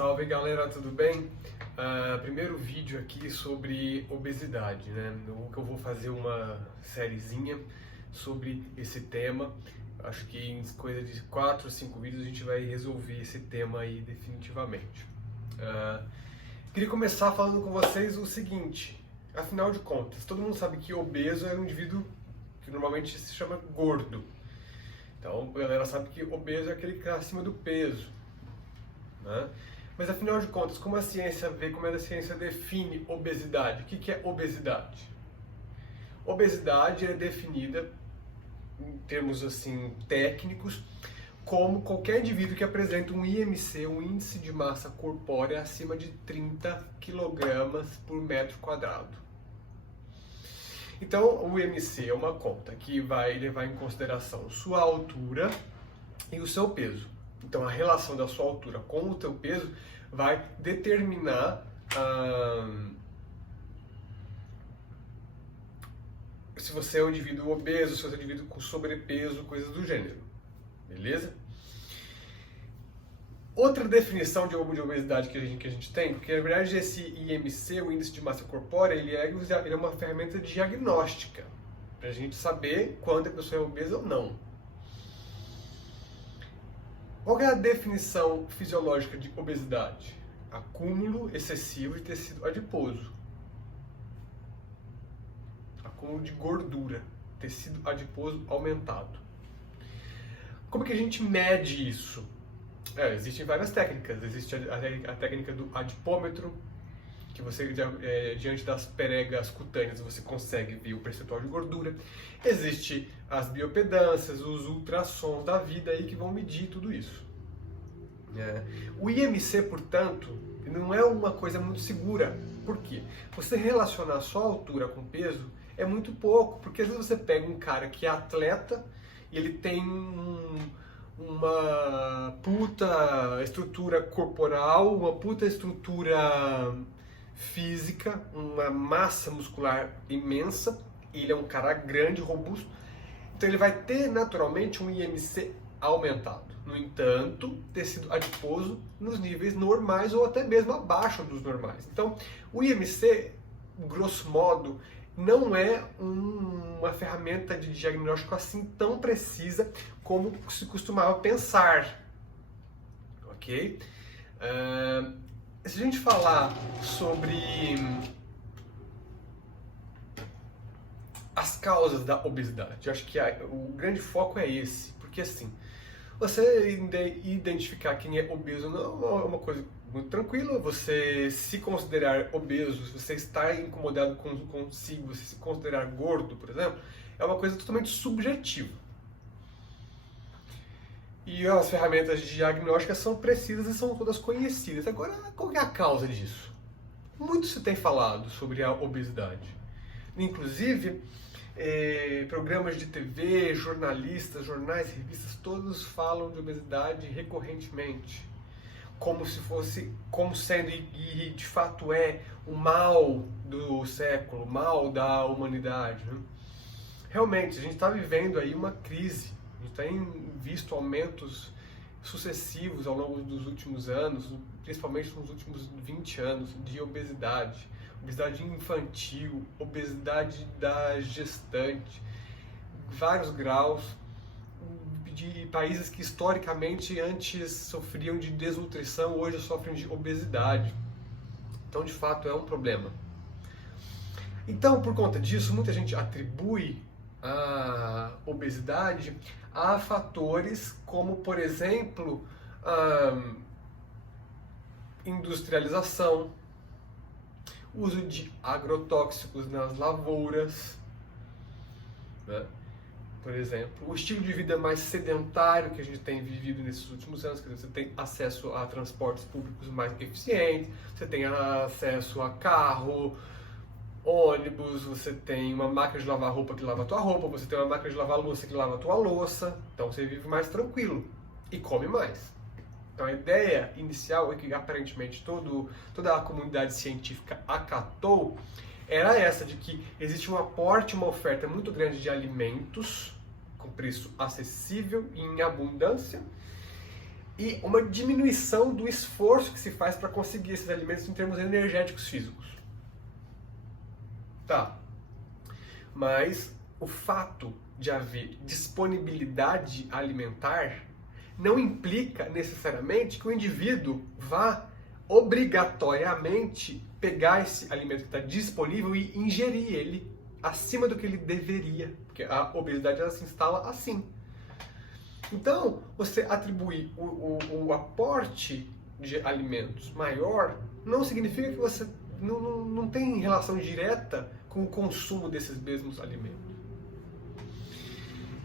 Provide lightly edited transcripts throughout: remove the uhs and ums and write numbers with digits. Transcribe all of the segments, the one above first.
Salve galera, tudo bem? Primeiro vídeo aqui sobre obesidade, né? Que eu vou fazer uma sériezinha sobre esse tema. Acho que em coisa de 4 ou 5 vídeos a gente vai resolver esse tema aí definitivamente. Queria começar falando com vocês o seguinte: afinal de contas, todo mundo sabe que obeso é um indivíduo que normalmente se chama gordo. Então a galera sabe que obeso é aquele que está acima do peso, né? Mas afinal de contas, como a ciência vê, como a ciência define obesidade? O que é obesidade? Obesidade é definida, em termos assim técnicos, como qualquer indivíduo que apresenta um IMC, um índice de massa corpórea, acima de 30 kg por metro quadrado. Então, o IMC é uma conta que vai levar em consideração sua altura e o seu peso. Então, a relação da sua altura com o teu peso vai determinar se você é um indivíduo obeso, se você é um indivíduo com sobrepeso, coisas do gênero. Beleza? Outra definição de obesidade que a gente tem, porque na verdade esse IMC, o índice de massa corpórea, ele é uma ferramenta diagnóstica, para a gente saber quando a pessoa é obesa ou não. Qual é a definição fisiológica de obesidade? Acúmulo excessivo de tecido adiposo. Acúmulo de gordura, tecido adiposo aumentado. Como que a gente mede isso? Existem várias técnicas. Existe a técnica do adipômetro, que você, diante das penegas cutâneas, você consegue ver o percentual de gordura. Existe as biopedâncias, os ultrassons da vida aí que vão medir tudo isso. O IMC, portanto, não é uma coisa muito segura. Por quê? Você relacionar só a altura com peso é muito pouco, porque às vezes você pega um cara que é atleta e ele tem uma puta estrutura corporal, uma puta estrutura física, uma massa muscular imensa, ele é um cara grande, robusto, então ele vai ter naturalmente um IMC aumentado. No entanto, tecido adiposo nos níveis normais ou até mesmo abaixo dos normais. Então, o IMC, grosso modo, não é uma ferramenta de diagnóstico assim tão precisa como se costumava pensar. Ok? Se a gente falar sobre as causas da obesidade, eu acho que o grande foco é esse, porque assim, você identificar quem é obeso não é uma coisa muito tranquila. Você se considerar obeso, se você está incomodado consigo, você se considerar gordo, por exemplo, é uma coisa totalmente subjetiva. E as ferramentas diagnósticas são precisas e são todas conhecidas. Agora, qual é a causa disso? Muito se tem falado sobre a obesidade. Inclusive, programas de TV, jornalistas, jornais, revistas, todos falam de obesidade recorrentemente, como sendo, e de fato é, o mal do século, o mal da humanidade, né? Realmente, a gente está vivendo aí uma crise, a gente tem visto aumentos sucessivos ao longo dos últimos anos, principalmente nos últimos 20 anos, de obesidade infantil, obesidade da gestante, vários graus, de países que historicamente antes sofriam de desnutrição, hoje sofrem de obesidade. Então, de fato, é um problema. Então, por conta disso, muita gente atribui a obesidade a fatores como, por exemplo, a industrialização, uso de agrotóxicos nas lavouras, né? Por exemplo, o estilo de vida mais sedentário que a gente tem vivido nesses últimos anos, quer dizer, você tem acesso a transportes públicos mais eficientes, você tem acesso a carro, ônibus, você tem uma máquina de lavar roupa que lava a tua roupa, você tem uma máquina de lavar louça que lava a tua louça, então você vive mais tranquilo e come mais. Então a ideia inicial, que aparentemente toda a comunidade científica acatou, era essa, de que existe um aporte, uma oferta muito grande de alimentos com preço acessível e em abundância, e uma diminuição do esforço que se faz para conseguir esses alimentos em termos energéticos físicos. Tá. Mas o fato de haver disponibilidade alimentar não implica necessariamente que o indivíduo vá obrigatoriamente pegar esse alimento que está disponível e ingerir ele acima do que ele deveria, porque a obesidade ela se instala assim. Então, você atribuir o aporte de alimentos maior não significa que você não tem relação direta com o consumo desses mesmos alimentos.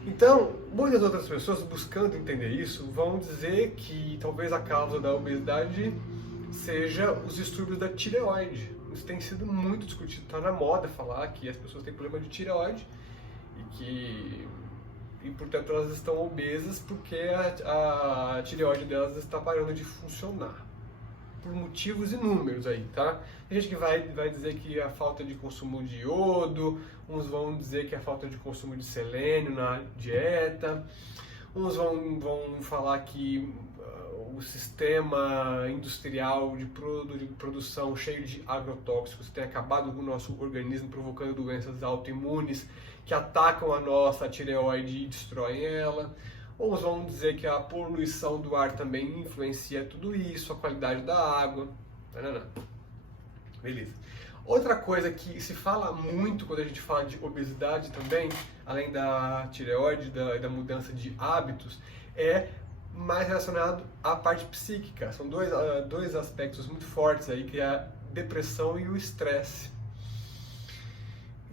Então, muitas outras pessoas, buscando entender isso, vão dizer que talvez a causa da obesidade seja os distúrbios da tireoide. Isso tem sido muito discutido, está na moda falar que as pessoas têm problema de tireoide e portanto elas estão obesas porque a tireoide delas está parando de funcionar. Por motivos inúmeros aí, tá? Tem gente que vai dizer que é a falta de consumo de iodo, uns vão dizer que é a falta de consumo de selênio na dieta, uns vão falar que o sistema industrial de produção cheio de agrotóxicos tem acabado com o nosso organismo, provocando doenças autoimunes que atacam a nossa tireoide e destroem ela. Uns vão dizer que a poluição do ar também influencia tudo isso, a qualidade da água. Beleza. Outra coisa que se fala muito quando a gente fala de obesidade também, além da tireoide e da mudança de hábitos, é mais relacionado à parte psíquica. São dois aspectos muito fortes aí, que é a depressão e o estresse.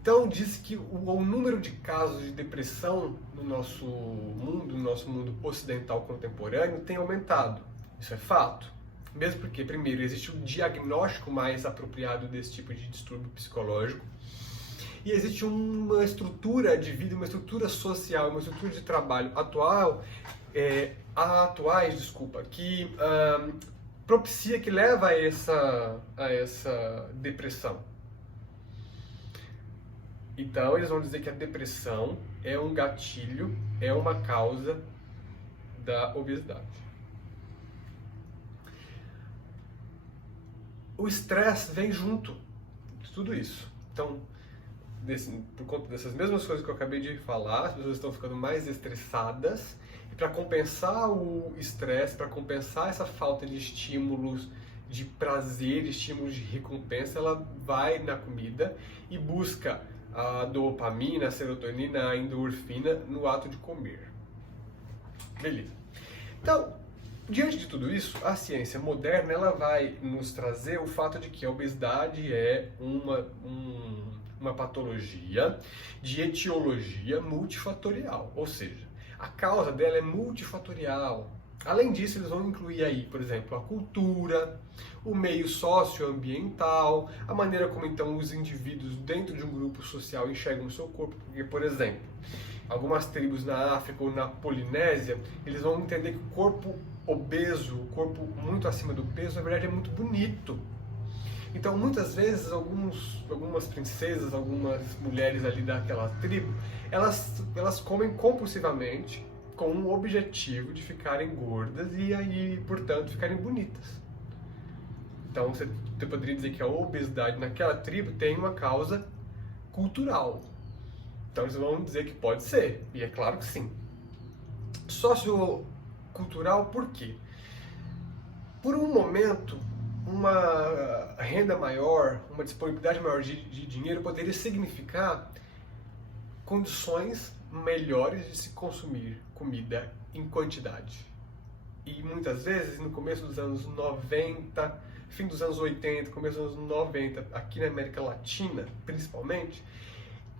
Então diz que o número de casos de depressão no nosso mundo ocidental contemporâneo tem aumentado. Isso é fato. Mesmo porque, primeiro, existe um diagnóstico mais apropriado desse tipo de distúrbio psicológico e existe uma estrutura de vida, uma estrutura social, uma estrutura de trabalho que propicia, que leva a essa depressão. Então, eles vão dizer que a depressão é um gatilho, é uma causa da obesidade. O estresse vem junto de tudo isso. Então, por conta dessas mesmas coisas que eu acabei de falar, as pessoas estão ficando mais estressadas. E para compensar o estresse, para compensar essa falta de estímulos, de prazer, de estímulos de recompensa, ela vai na comida e busca a dopamina, a serotonina, a endorfina no ato de comer. Beleza. Então, diante de tudo isso, a ciência moderna ela vai nos trazer o fato de que a obesidade é uma patologia de etiologia multifatorial, ou seja, a causa dela é multifatorial. Além disso, eles vão incluir aí, por exemplo, a cultura, o meio socioambiental, a maneira como então os indivíduos dentro de um grupo social enxergam o seu corpo. Porque, por exemplo, algumas tribos na África ou na Polinésia, eles vão entender que o corpo obeso, o corpo muito acima do peso, na verdade é muito bonito. Então, muitas vezes, algumas princesas, algumas mulheres ali daquela tribo, elas comem compulsivamente, com o objetivo de ficarem gordas e aí, portanto, ficarem bonitas. Então, você poderia dizer que a obesidade naquela tribo tem uma causa cultural. Então, eles vão dizer que pode ser, e é claro que sim. Sociocultural, por quê? Por um momento, uma renda maior, uma disponibilidade maior de dinheiro poderia significar condições melhores de se consumir comida em quantidade. E muitas vezes, no começo dos anos 90, fim dos anos 80, começo dos anos 90, aqui na América Latina, principalmente,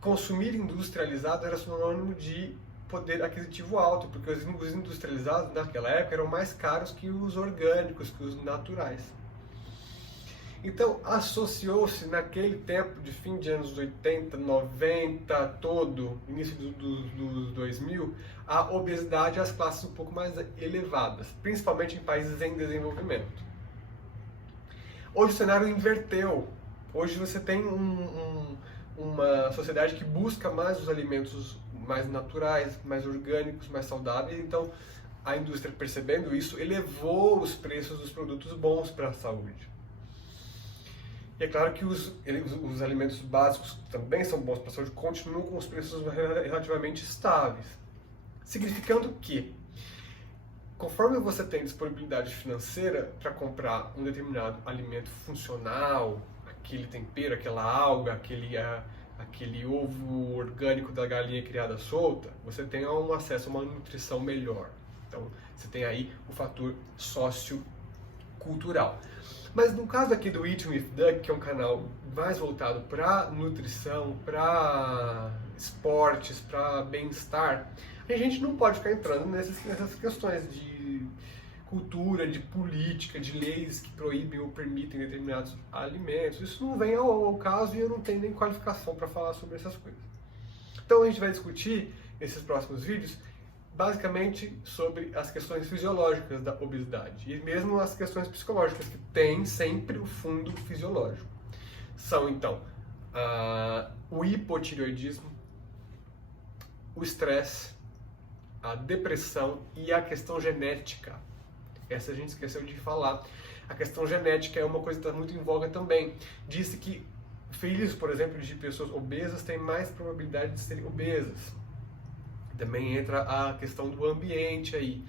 consumir industrializado era sinônimo de poder aquisitivo alto, porque os industrializados naquela época eram mais caros que os orgânicos, que os naturais. Então, associou-se naquele tempo de fim de anos 80, 90, todo, início dos 2000, a obesidade às classes um pouco mais elevadas, principalmente em países em desenvolvimento. Hoje o cenário inverteu. Hoje você tem uma sociedade que busca mais os alimentos mais naturais, mais orgânicos, mais saudáveis. Então, a indústria, percebendo isso, elevou os preços dos produtos bons para a saúde. E é claro que os alimentos básicos que também são bons para a saúde continuam com os preços relativamente estáveis. Significando que, conforme você tem disponibilidade financeira para comprar um determinado alimento funcional, aquele tempero, aquela alga, aquele ovo orgânico da galinha criada solta, você tem um acesso a uma nutrição melhor. Então, você tem aí o fator sociocultural. Mas no caso aqui do Eating with Doug, que é um canal mais voltado para nutrição, para esportes, para bem-estar, a gente não pode ficar entrando nessas questões de cultura, de política, de leis que proíbem ou permitem determinados alimentos. Isso não vem ao caso e eu não tenho nem qualificação para falar sobre essas coisas. Então a gente vai discutir nesses próximos vídeos basicamente sobre as questões fisiológicas da obesidade e mesmo as questões psicológicas, que têm sempre o fundo fisiológico. São então o hipotireoidismo, o estresse, a depressão e a questão genética. Essa a gente esqueceu de falar. A questão genética é uma coisa que está muito em voga também. Disse que filhos, por exemplo, de pessoas obesas têm mais probabilidade de serem obesas. Também entra a questão do ambiente aí.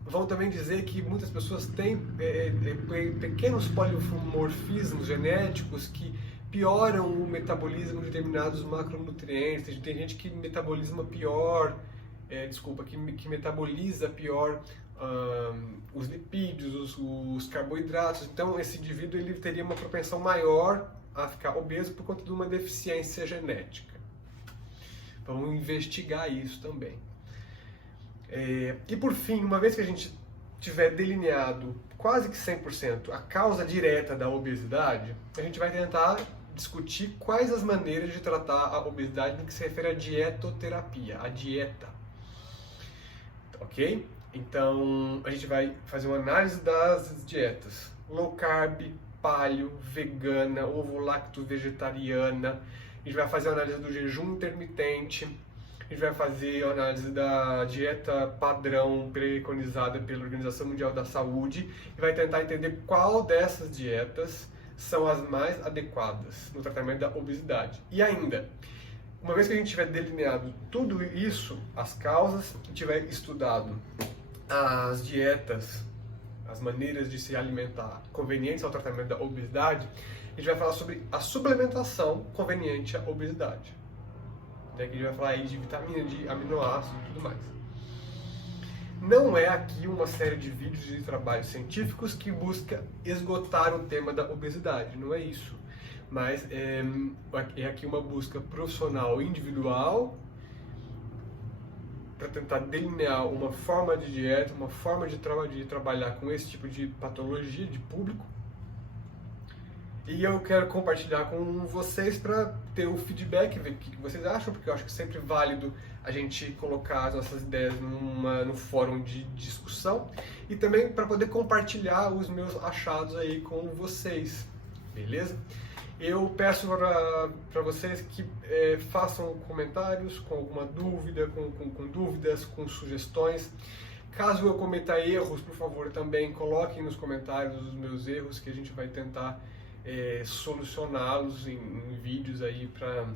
Vão também dizer que muitas pessoas têm pequenos polimorfismos genéticos que pioram o metabolismo de determinados macronutrientes. Tem gente que metaboliza pior, que metaboliza pior os lipídios, os carboidratos. Então esse indivíduo ele teria uma propensão maior a ficar obeso por conta de uma deficiência genética. Vamos investigar isso também. E por fim, uma vez que a gente tiver delineado quase que 100% a causa direta da obesidade, a gente vai tentar discutir quais as maneiras de tratar a obesidade no que se refere à dietoterapia, a dieta. Ok? Então, a gente vai fazer uma análise das dietas. Low carb, paleo, vegana, ovo-lacto-vegetariana. A gente vai fazer a análise do jejum intermitente. A gente vai fazer a análise da dieta padrão preconizada pela Organização Mundial da Saúde. E vai tentar entender qual dessas dietas são as mais adequadas no tratamento da obesidade. E ainda, uma vez que a gente tiver delineado tudo isso, as causas, e tiver estudado as dietas, as maneiras de se alimentar convenientes ao tratamento da obesidade, a gente vai falar sobre a suplementação conveniente à obesidade. Até que a gente vai falar aí de vitamina, de aminoácidos e tudo mais. Não é aqui uma série de vídeos de trabalhos científicos que busca esgotar o tema da obesidade, não é isso. Mas é aqui uma busca profissional individual para tentar delinear uma forma de dieta, uma forma de trabalhar com esse tipo de patologia de público. E eu quero compartilhar com vocês para ter o feedback, ver o que vocês acham, porque eu acho que é sempre válido a gente colocar as nossas ideias no fórum de discussão e também para poder compartilhar os meus achados aí com vocês, beleza? Eu peço para vocês que façam comentários com alguma dúvida, com dúvidas, com sugestões. Caso eu cometa erros, por favor, também coloquem nos comentários os meus erros, que a gente vai tentar solucioná-los em vídeos aí para,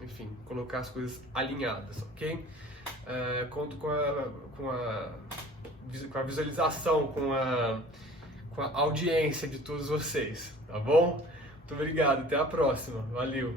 enfim, colocar as coisas alinhadas, ok? Conto com a visualização, com a audiência de todos vocês, tá bom? Muito obrigado, até a próxima, valeu!